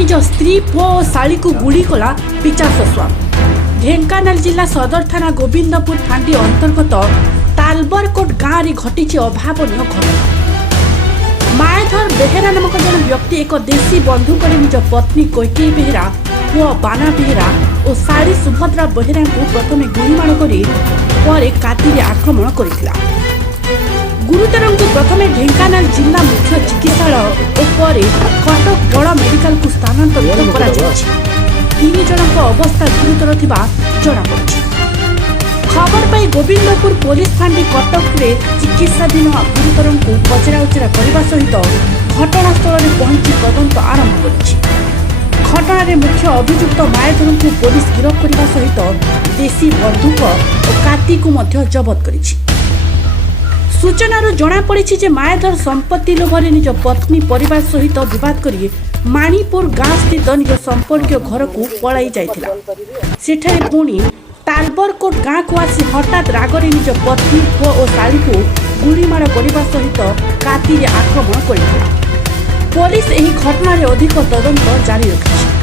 निज स्त्री पुओ और शाली को गुड़ी कला पिचास स्वाम। ढेंकानाल जिला सदर थाना गोविंदपुर फांडी अंतर्गत तालबरकोट गाँव में घटी अभावन घटना। मायाधर बेहेरा नामक जन व्यक्ति एक देशी बंधुक निज पत्नी कैकेयी बेहेरा, पुओ बाना बेहेरा और शाली सुभद्रा बेहेरा को प्रथम गुलीमाड़ कर काती आक्रमण करथिला। गुरुतर को प्रथम ढेंकानाल जिला मुख्य चिकित्सालय और कटक बड़ मेडिकल को स्थानांतरित करा जायछि। तीन जनक अवस्था गुरुतर थिबा जଣାपड़िछि। खबर पाई गोविंदपुर पुलिस फांडी कटक रे चिकित्साधीन गुरुतर को पचराउचरा करने सहित घटनास्थल में पहुंची तदंत आरंभ करिछि। घटना मुख्य अभियुक्त मायाधर को पुलिस गिरफ्त करने सहित देशी बंधुक और काती को मध्य जबत करिछि। सूचनार जଣାपड़ी जे मायाधर संपत्ति लोभरे निज पत्नी परिवार सहित विवाद करी माणीपुर गाँव स्थित निज संपर्क घर को पलाई जाइथिला। सेठारे पुणी तालबरकोट गाँव को आसी हठात रागरे निज पत्नी पुओ और शाली को गुलीमाड़ करने सहित काती आक्रमण करथिला। पुलिस एही घटना रे अधिक तदंत जारी रखिछि।